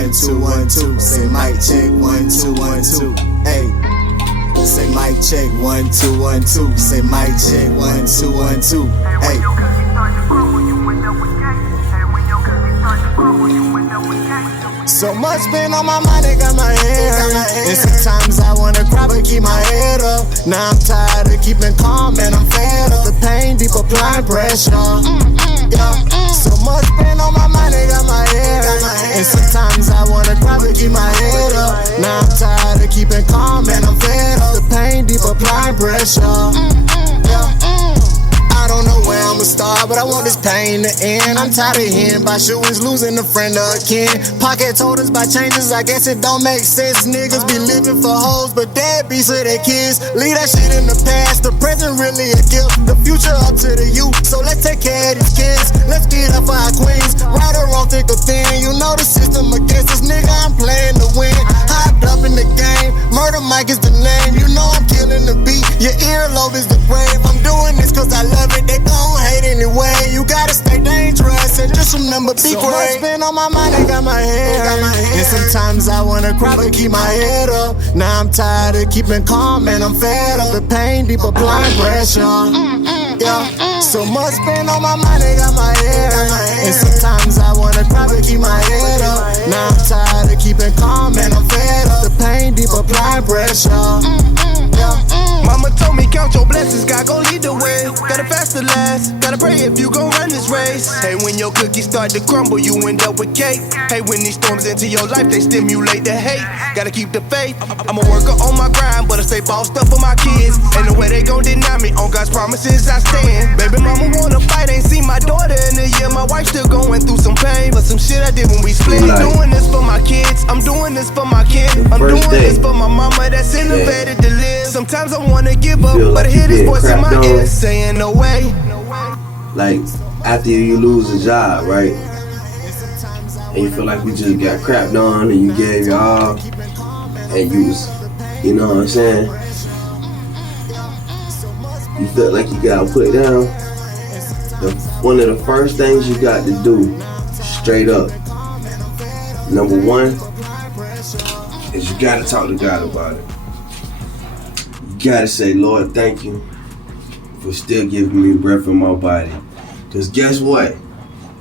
1 2 1 2. Say mic check 1 2 1 2. Hey. Say mic check 1 2 1 2. Say mic check 1 2 1 2. Hey. So much been on my mind, it got my head hurt. And sometimes I wanna cry but keep my head up. Now I'm tired of keeping calm and I'm fed up. The pain deep, applying pressure. Yeah. So much been on my mind, it got my head hurt. And sometimes I wanna cry but keep my head up. Now I'm tired of keeping calm and I'm fed up. The pain deep, applying pressure. Yeah. I don't know where I'ma start, but I want this pain to end. I'm tired of hearing about shootings, losing a friend or a kin. Pocket told us by changes, I guess it don't make sense. Niggas be living for hoes, but deadbeats of their kids. Leave that shit in the past, the present really a gift. The future up to the youth, so let's take care of these kids. Let's get up for our queens, right or wrong, thick or thin. You know the system against us, nigga, I'm playing to win. Hopped up in the game, Murder Mike is the name. You know I'm killing the beat, your earlobe is the grave. I'm doing this cause I love it, they gon' hate anyway. You gotta stay dangerous and just remember, be great. So much been on my mind, it got my head hurt. And sometimes I wanna cry but keep my head up. Now I'm tired of keeping calm and I'm fed up. The pain deep, applying pressure. Yeah. So much been on my mind, it got my head hurt. And sometimes I wanna cry but keep my head up. Now I'm tired of keeping calm and I'm fed up. The pain deep, applying pressure. Yeah. Mama told me count your blessings, God gon' lead the way. Gotta fast to last, gotta pray if you gon' run this race. Hey, when your cookies start to crumble, you end up with cake. Hey, when these storms enter your life, they stimulate the hate. Gotta keep the faith, I'm a worker on my grind, but I stay bossed up for my kids. Ain't no way they gon' deny me, on God's promises I stand. Baby mama wanna fight, ain't seen my daughter in a year. My wife still going through some pain, but some shit I did when we split. I'm doing this for my kids, I'm doing this for my kid. I'm doing this for my mama that's innovated to live. Sometimes I wanna give up, but I hear this voice in my ear saying no way. Like, after you lose a job, right? And you feel like you just got crapped on and you gave your all and you was, you know what I'm saying? You felt like you got put down. One of the first things you got to do, straight up, number one, is you gotta talk to God about it. You gotta say, Lord, thank you for still giving me breath in my body. Because guess what?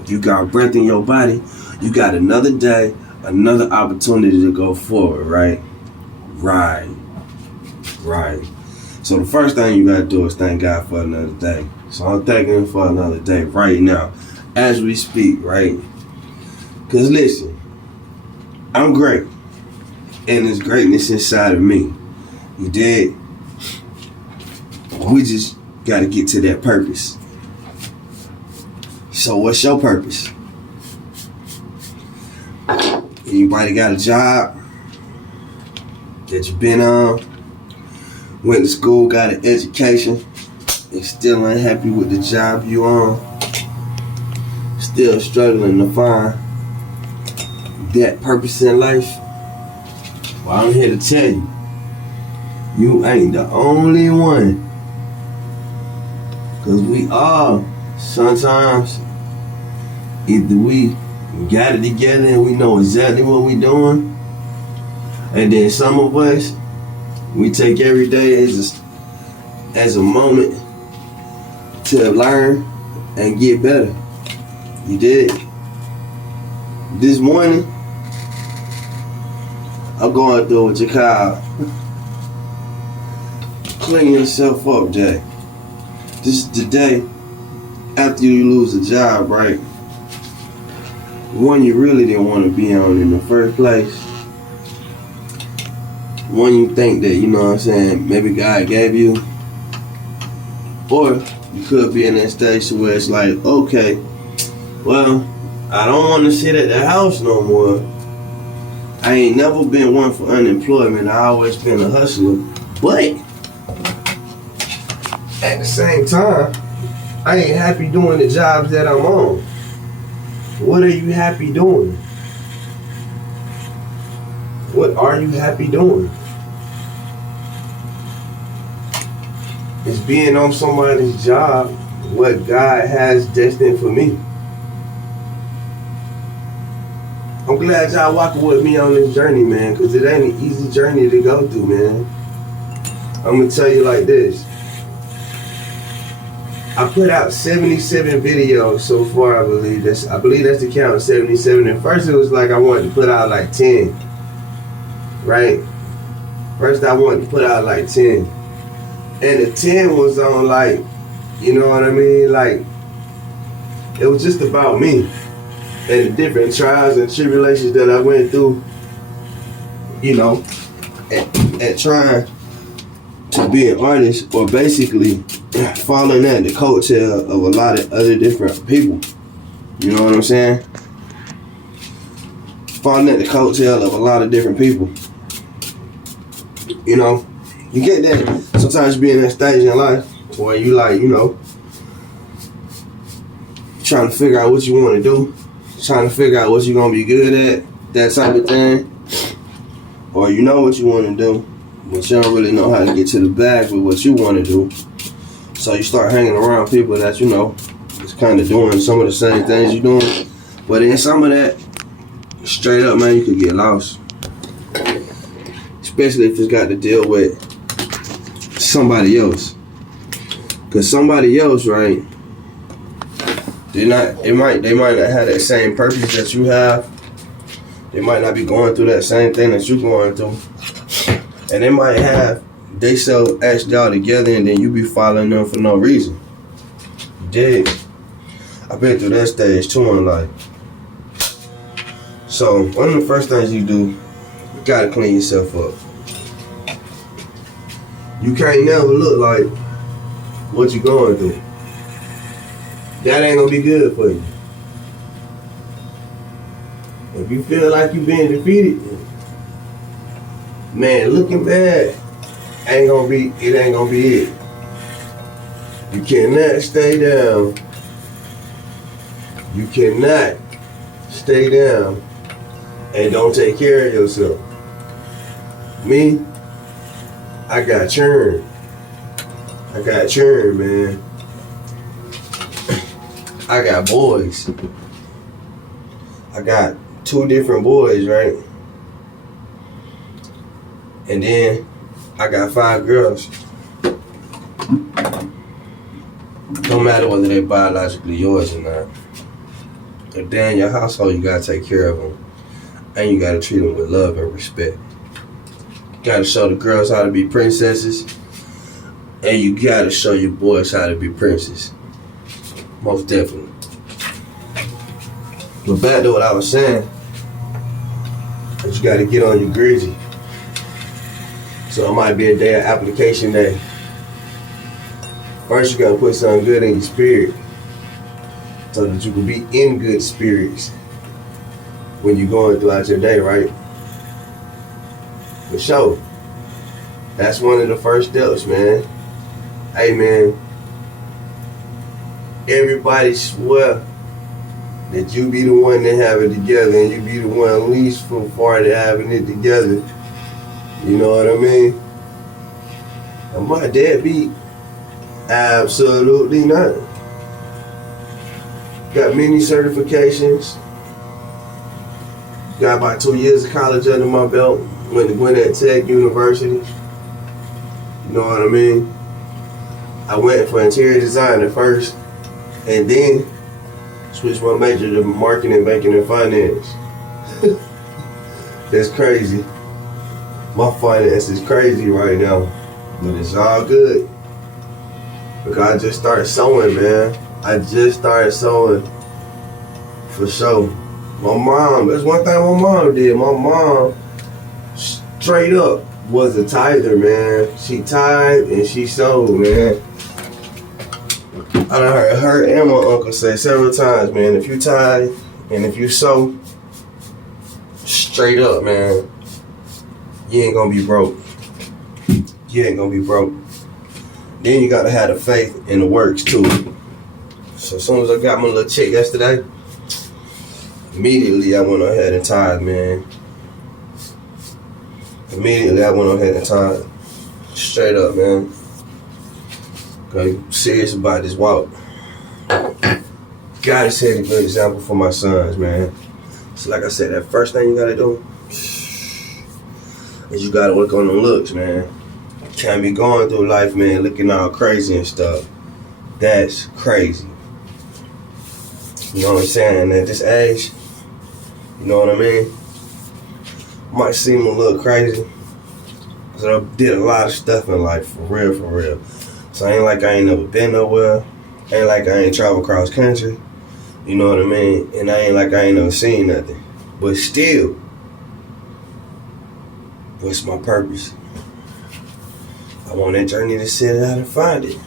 If you got breath in your body, you got another day, another opportunity to go forward, right? Right. So the first thing you gotta do is thank God for another day. So I'm thanking Him for another day right now, as we speak, right? Because listen, I'm great, and there's greatness inside of me. You dig? We just got to get to that purpose. So what's your purpose? Anybody got a job that you've been on, went to school, got an education, and still unhappy with the job you on, still struggling to find that purpose in life? Well, I'm here to tell you, you ain't the only one. Because we all, sometimes, either we got it together and we know exactly what we doing, and then some of us, we take every day as a moment to learn and get better. You did it. This morning, I'm going through what you call clean yourself up day. This is the day after you lose a job, right? One you really didn't want to be on in the first place. One you think that, you know what I'm saying, maybe God gave you. Or you could be in that stage where it's like, okay, well, I don't want to sit at the house no more. I ain't never been one for unemployment. I always been a hustler. But at the same time, I ain't happy doing the jobs that I'm on. What are you happy doing? What are you happy doing? Is being on somebody's job what God has destined for me? I'm glad y'all walking with me on this journey, man, because it ain't an easy journey to go through, man. I'm going to tell you like this. I put out 77 videos so far, I believe. I believe that's the count, 77. At first it was like I wanted to put out like 10. Right? First I wanted to put out like 10. And the 10 was on like, you know what I mean? Like, it was just about me. And the different trials and tribulations that I went through, you know, at trying to be an artist, or basically following at the coattail of a lot of other different people. You know what I'm saying? Following at the coattail of a lot of different people. You know, you get that. Sometimes you be in that stage in life where you like, you know, trying to figure out what you want to do, trying to figure out what you're going to be good at, that type of thing. Or you know what you want to do, but you don't really know how to get to the bag with what you want to do. So you start hanging around people that you know is kind of doing some of the same things you're doing. But in some of that, straight up, man, you could get lost. Especially if it's got to deal with somebody else. Because somebody else, right, they might not have that same purpose that you have. They might not be going through that same thing that you're going through. And they might have they so etched y'all together, and then you be following them for no reason. Dig? I've been through that stage too in life. So one of the first things you do, you gotta clean yourself up. You can't never look like what you going through. That ain't gonna be good for you. If you feel like you being defeated, man, looking bad ain't gonna be it. You cannot stay down. You cannot stay down and don't take care of yourself. Me, I got churn. Man. I got boys. I got 2 different boys, right? And then I got 5 girls. No matter whether they're biologically yours or not. If they're in your household, you gotta take care of them. And you gotta treat them with love and respect. You gotta show the girls how to be princesses. And you gotta show your boys how to be princes. Most definitely. But back to what I was saying, that you gotta get on your gritty. So it might be a day of application day. First, you gotta put something good in your spirit so that you can be in good spirits when you're going throughout your day, right? For sure. That's one of the first steps, man. Hey, man. Everybody swear that you be the one that have it together, and you be the one least from far to having it together. You know what I mean? And my dad beat absolutely not. Got many certifications. Got about 2 years of college under my belt. Went to Gwinnett Tech University. You know what I mean? I went for interior design at first, and then switched my major to marketing, banking, and finance. That's crazy. My finance is crazy right now, but it's all good. Because I just started sewing, man. I just started sewing for sure. My mom, that's one thing my mom did. My mom, straight up, was a tither, man. She tithed and she sewed, man. I done heard her and my uncle say several times, man, if you tithe and if you sew, straight up, man, you ain't gonna be broke. You ain't gonna be broke. Then you gotta have the faith in the works too. So as soon as I got my little check yesterday, immediately I went ahead and tithe, man. Immediately I went ahead and tithe. Straight up, man. Okay, I'm serious about this walk. Gotta set a good example for my sons, man. So like I said, that first thing you gotta do is you gotta work on them looks, man. You can't be going through life, man, looking all crazy and stuff. That's crazy. You know what I'm saying? At this age, you know what I mean? Might seem a little crazy, because I did a lot of stuff in life, for real, for real. So ain't like I ain't never been nowhere. Ain't like I ain't traveled cross country. You know what I mean? And I ain't like I ain't never seen nothing. But still, what's my purpose? I want that journey to set it out and find it.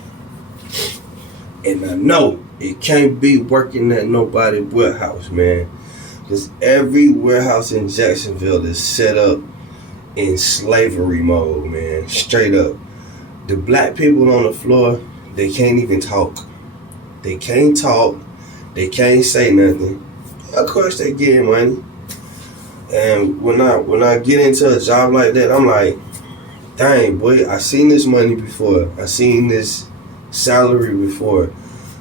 And I know it can't be working at nobody's warehouse, man. Because every warehouse in Jacksonville is set up in slavery mode, man. Straight up. The black people on the floor, they can't even talk. They can't talk. They can't say nothing. Of course they getting money. And when I get into a job like that, I'm like, dang, boy, I seen this money before. I seen this salary before.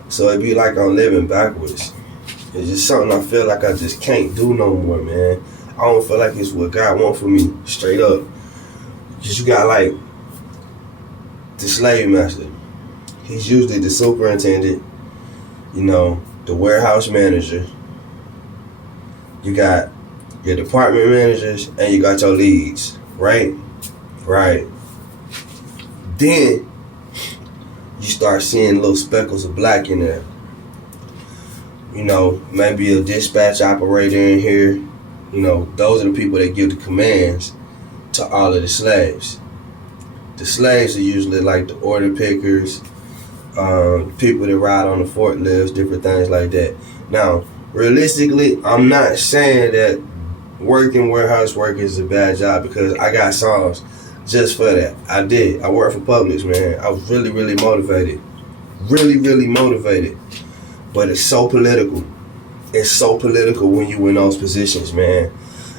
So it be like I'm living backwards. It's just something I feel like I just can't do no more, man. I don't feel like it's what God wants for me, straight up. Because you got like the slave master. He's usually the superintendent, you know, the warehouse manager. You got your department managers and you got your leads, right? Right. Then you start seeing little speckles of black in there. You know, maybe a dispatch operator in here. You know, those are the people that give the commands to all of the slaves. The slaves are usually like the order pickers, people that ride on the forklifts, different things like that. Now, realistically, I'm not saying that working warehouse work is a bad job, because I got songs just for that. I did. I worked for Publix, man. I was really, really motivated. Really, really motivated. But it's so political. It's so political when you in those positions, man.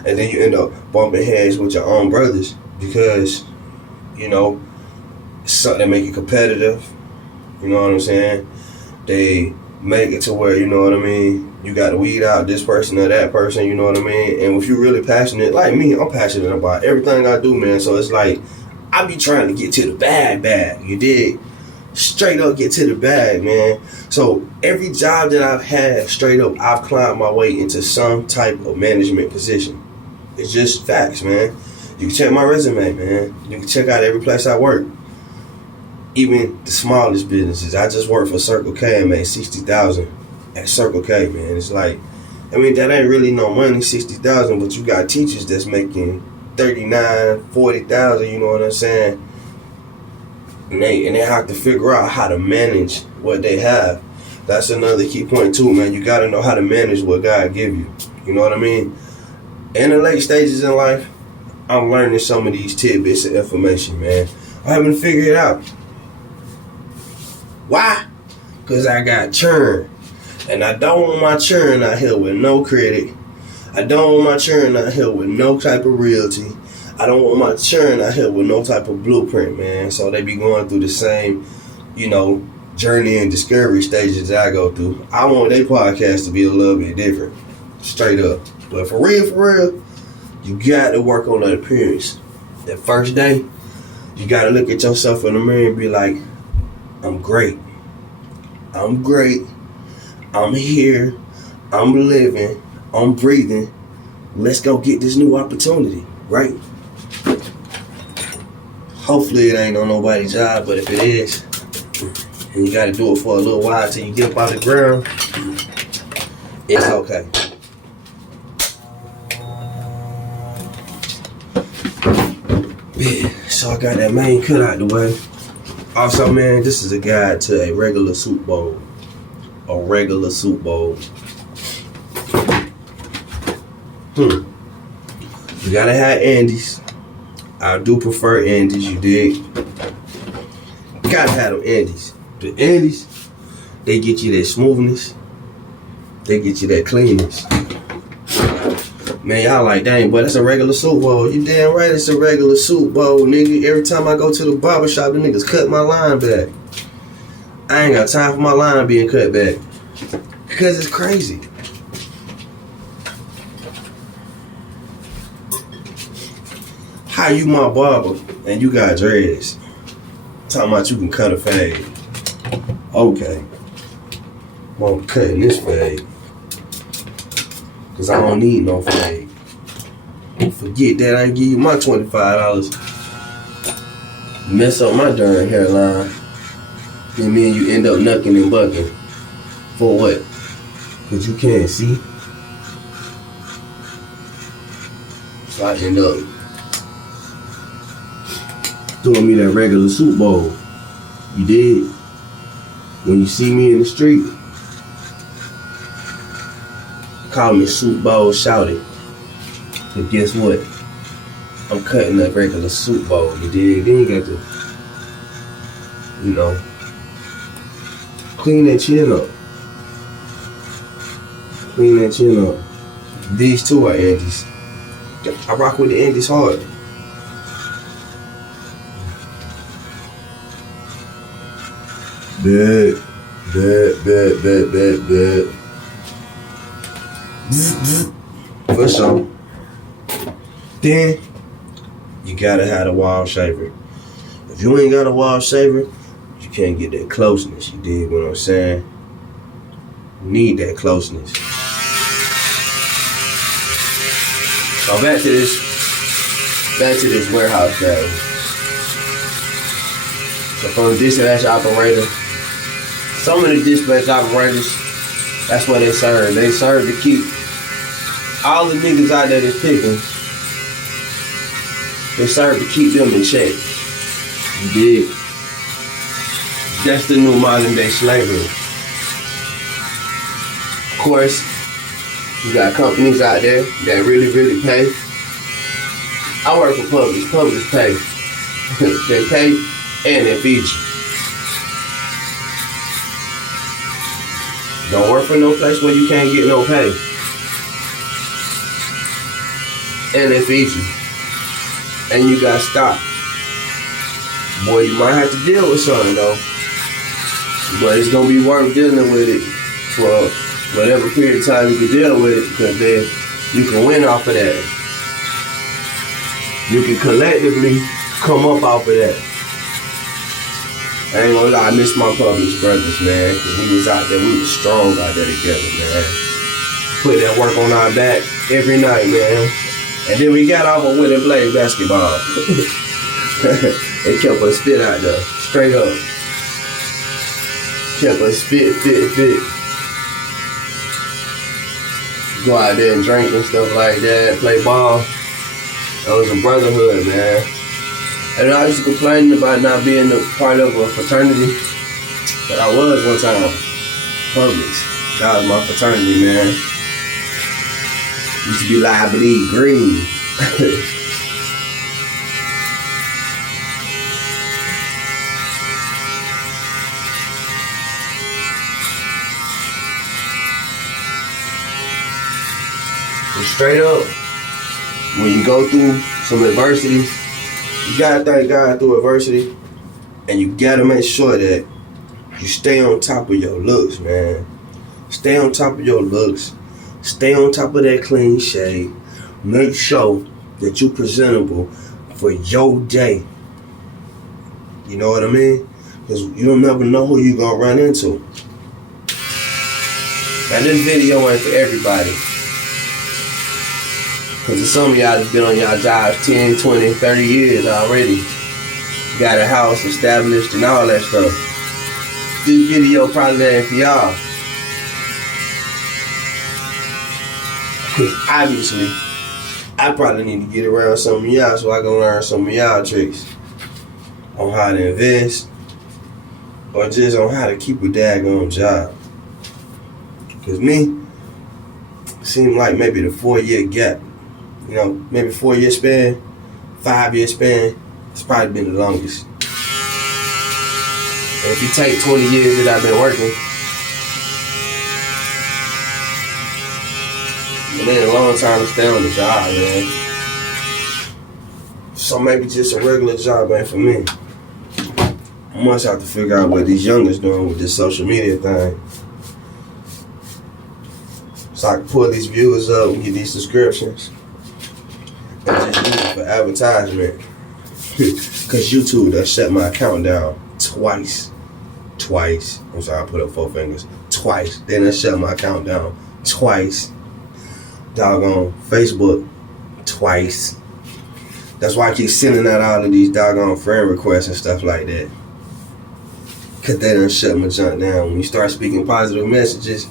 And then you end up bumping heads with your own brothers because, you know, they make it competitive. You know what I'm saying? They make it to where, you know what I mean, you got to weed out this person or that person, you know what I mean? And if you're really passionate, like me, I'm passionate about everything I do, man. So it's like, I be trying to get to the bag, you dig? Straight up get to the bag, man. So every job that I've had, straight up, I've climbed my way into some type of management position. It's just facts, man. You can check my resume, man. You can check out every place I work. Even the smallest businesses. I just worked for Circle K and made $60,000 at Circle K, man. It's like, I mean, that ain't really no money, $60,000, but you got teachers that's making $39,000, $40,000, you know what I'm saying? And they have to figure out how to manage what they have. That's another key point too, man. You gotta know how to manage what God give you. You know what I mean? In the late stages in life, I'm learning some of these tidbits of information, man. I haven't figured it out. Why? Because I got churn. And I don't want my churn out here with no credit. I don't want my churn out here with no type of realty. I don't want my churn out here with no type of blueprint, man. So they be going through the same, you know, journey and discovery stages that I go through. I want their podcast to be a little bit different. Straight up. But for real, you got to work on that appearance. That first day, you got to look at yourself in the mirror and be like, I'm great. I'm great. I'm here. I'm living. I'm breathing. Let's go get this new opportunity, right? Hopefully it ain't on nobody's job, but if it is, and you got to do it for a little while till you get up out the ground, it's okay. Yeah, so I got that main cut out the way. Also, man, this is a guide to a regular soup bowl. A regular soup bowl. You gotta have Andes. I do prefer Andes, you dig? You gotta have them Andes. The Andes, they get you that smoothness. They get you that cleanness. Man, y'all like, dang, boy, that's a regular soup bowl. You damn right it's a regular soup bowl, nigga. Every time I go to the barbershop, the niggas cut my line back. I ain't got time for my line being cut back. Because it's crazy. How you my barber and you got dreads? Talking about you can cut a fade. Okay. I'm cutting this fade. Cause I don't need no fade. Forget that, I give you my $25. Mess up my darn hairline. And then you end up knucking and bucking. For what? Cause you can't see. So I end up doing me that regular Super Bowl. You did? When you see me in the street, call me Super Bowl Shouty. But guess what? I'm cutting that regular Super Bowl. You dig? Then you got to, you know, clean that chin up. Clean that chin up. These two are Andes. I rock with the Andes hard. Bet. For sure. Then you gotta have a wild shaver. If you ain't got a wild shaver, you can't get that closeness. You dig what I'm saying? You need that closeness. So back to this warehouse guy. So from the dispatch operator, some of the dispatch operators, that's what they serve. They serve to keep all the niggas out there that's picking. They serve to keep them in check. You dig? That's the new modern day slavery. Of course, you got companies out there that really pay. I work for Publix. Publix pay. They pay and they feed you. Don't work for no place where you can't get no pay. And they feed you. And you got stock. Boy, you might have to deal with something though. But it's gonna be worth dealing with it for whatever period of time you can deal with it, because then you can win off of that. You can collectively come up off of that. I ain't gonna lie, I miss my Publix brothers, man. Cause we was out there, we was strong out there together, man. Put that work on our back every night, man. And then we got off and went and played basketball. They kept us fit out there, straight up. Kept us fit. Go out there and drink and stuff like that, play ball. That was a brotherhood, man. And I used to complain about not being a part of a fraternity, but I was one time. Publix. That was my fraternity, man. Used to be live, bleed green. And straight up, when you go through some adversity, you gotta thank God through adversity, and you gotta make sure that you stay on top of your looks, man. Stay on top of your looks. Stay on top of that clean shave. Make sure that you're presentable for your day. You know what I mean? Because you don't never know who you're gonna run into. Now this video ain't for everybody. Because some of y'all that's been on y'all jobs 10, 20, 30 years already. Got a house established and all that stuff. This video probably ain't for y'all. Because obviously, I probably need to get around some of y'all so I can learn some of y'all tricks on how to invest or just on how to keep a daggone job. Because me, it seemed like maybe the 4-year gap, you know, maybe 4-year span, 5-year span, it's probably been the longest. And if you take 20 years that I've been working, it ain't a long time to stay on the job, man. So maybe just a regular job ain't for me. I must have to figure out what these youngers doing with this social media thing, so I can pull these viewers up and get these subscriptions. and just use it for advertisement. Cause YouTube done shut my account down twice. I'm sorry, I put up 4 fingers. Twice. They done shut my account down twice. Doggone Facebook twice. That's why I keep sending out all of these doggone friend requests and stuff like that. Cause they done shut my junk down. When you start speaking positive messages,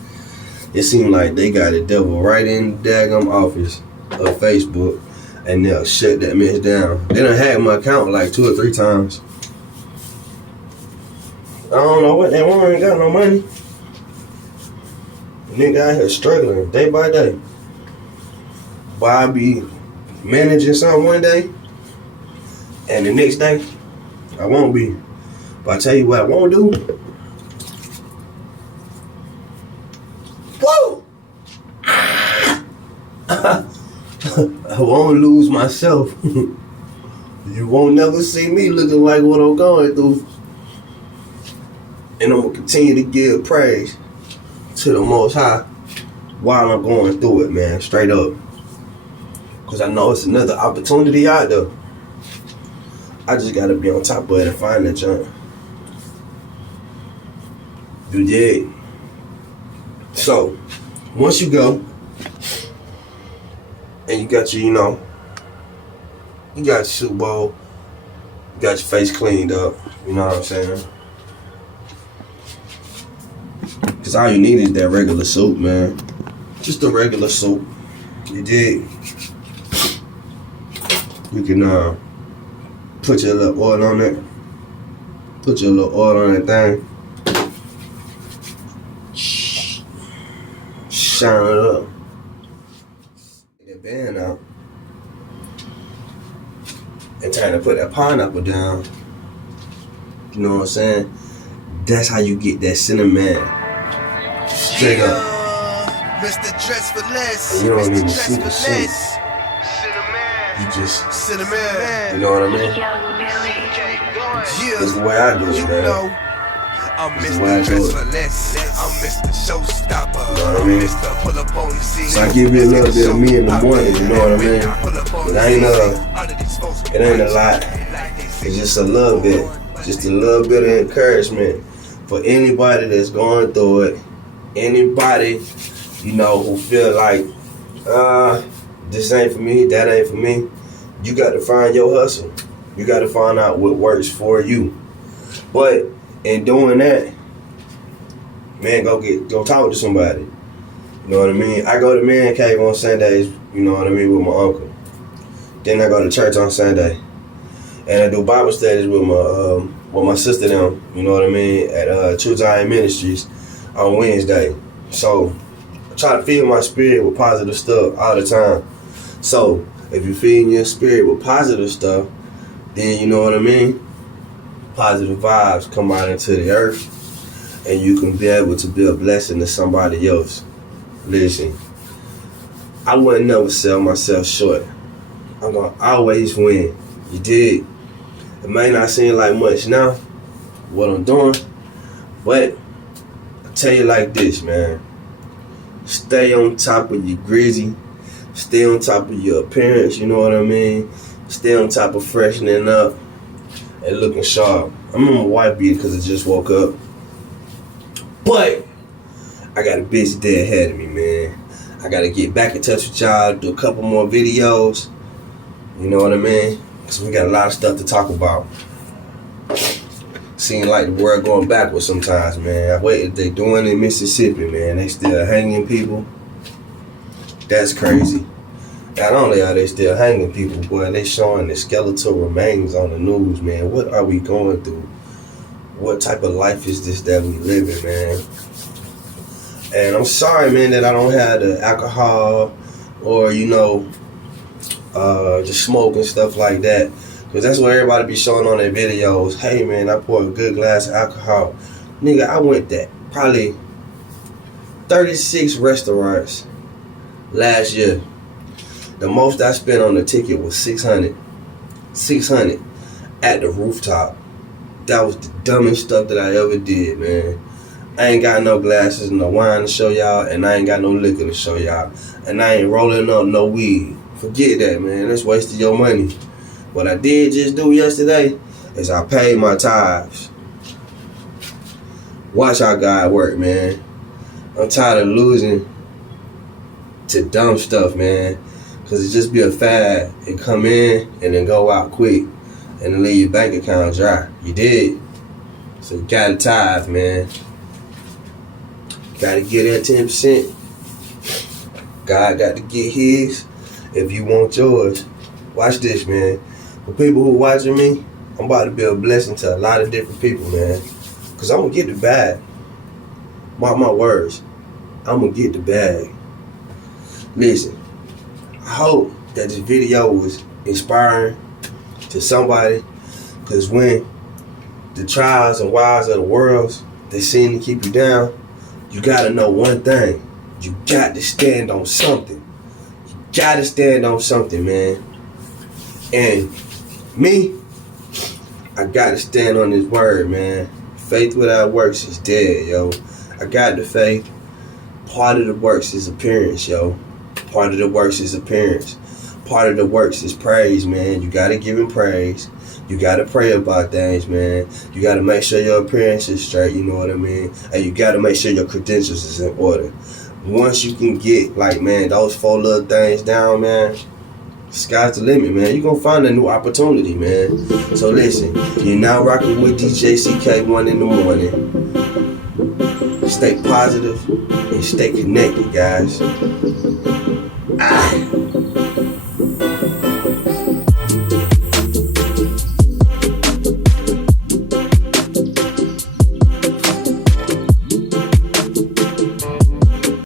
it seems like they got the devil right in the daggone office of Facebook, and they'll shut that mess down. They done hacked my account like 2 or 3 times. I don't know what they want. Ain't got no money. Nigga out here struggling day by day. But I be managing something one day, and the next day I won't be. But I tell you what I won't do. Woo! I won't lose myself. You won't never see me looking like what I'm going through. And I'm going to continue to give praise to the Most High while I'm going through it, man, straight up. Because I know it's another opportunity out there. I just got to be on top of it and find that junk. You dig? So, once you go, and you got your, you got your Super Bowl, you got your face cleaned up, you know what I'm saying? Cause all you need is that regular soap, man. Just a regular soap. You dig? You can put your little oil on it. Put your little oil on that thing. Shine it up. Get that band out. And trying to put that pineapple down. You know what I'm saying? That's how you get that cinnamon. Straight up. Mr. Dress for Less. And you don't even see the soup. You just cinnamon. You know what I mean? This is the way I do it, man. I'm Mr. Dress for Less. I'm Mr. Showstopper. You know what I mean? Mr. Pull up on the scene. So I give you a little bit of me in the morning, you know what I mean? It ain't a lot. It's just a little bit. Just a little bit of encouragement for anybody that's going through it. Anybody, who feel like, this ain't for me, that ain't for me. You got to find your hustle. You got to find out what works for you. But in doing that, man, go talk to somebody. You know what I mean? I go to Man Cave on Sundays, you know what I mean, with my uncle. Then I go to church on Sunday. And I do Bible studies with my sister them, you know what I mean, at True Zion Ministries on Wednesday. So I try to feed my spirit with positive stuff all the time. So if you're feeding your spirit with positive stuff, then you know what I mean? Positive vibes come out into the earth, and you can be able to be a blessing to somebody else. Listen, I wouldn't never sell myself short. I'm gonna always win. You dig? It may not seem like much now, what I'm doing, but I tell you like this, man. Stay on top of your grizzy. Stay on top of your appearance, you know what I mean? Stay on top of freshening up and looking sharp. I'm on my white beat because I just woke up. But I got a busy day ahead of me, man. I got to get back in touch with y'all, do a couple more videos. You know what I mean? Because we got a lot of stuff to talk about. Seem like the world going backwards sometimes, man. What they doing in Mississippi, man? They still hanging people. That's crazy. Not only are they still hanging people, boy, they showing the skeletal remains on the news, man. What are we going through? What type of life is this that we living, man? And I'm sorry, man, that I don't have the alcohol or, just smoke and stuff like that. Because that's what everybody be showing on their videos. Hey, man, I poured a good glass of alcohol. Nigga, I went to probably 36 restaurants last year. The most I spent on the ticket was $600. $600 at the rooftop. That was the dumbest stuff that I ever did, man. I ain't got no glasses, no wine to show y'all, and I ain't got no liquor to show y'all. And I ain't rolling up no weed Forget that, man. That's wasting your money. What I did just do yesterday is I paid my tithes. Watch how God work, man. I'm tired of losing to dumb stuff, man. Cause it just be a fad and come in and then go out quick and then leave your bank account dry. You did. So you gotta tithe, man. Gotta get that 10%. God got to get his if you want yours. Watch this, man. For people who watching me, I'm about to be a blessing to a lot of different people, man. Cause I'm gonna get the bag. Mark my words. I'm gonna get the bag. Listen, I hope that this video was inspiring to somebody. Cause when the trials and wiles of the world, they seem to keep you down, you gotta know one thing. You got to stand on something. You gotta stand on something, man. And me, I gotta stand on this word, man. Faith without works is dead, yo. I got the faith. Part of the works is appearance, yo. Part of the works is appearance. Part of the works is praise, man. You gotta give him praise. You gotta pray about things, man. You gotta make sure your appearance is straight, you know what I mean? And you gotta make sure your credentials is in order. Once you can get, like, man, those 4 little things down, man, sky's the limit, man. You're gonna find a new opportunity, man. So listen, you're now rocking with DJ CK1 in the morning. Stay positive and stay connected, guys.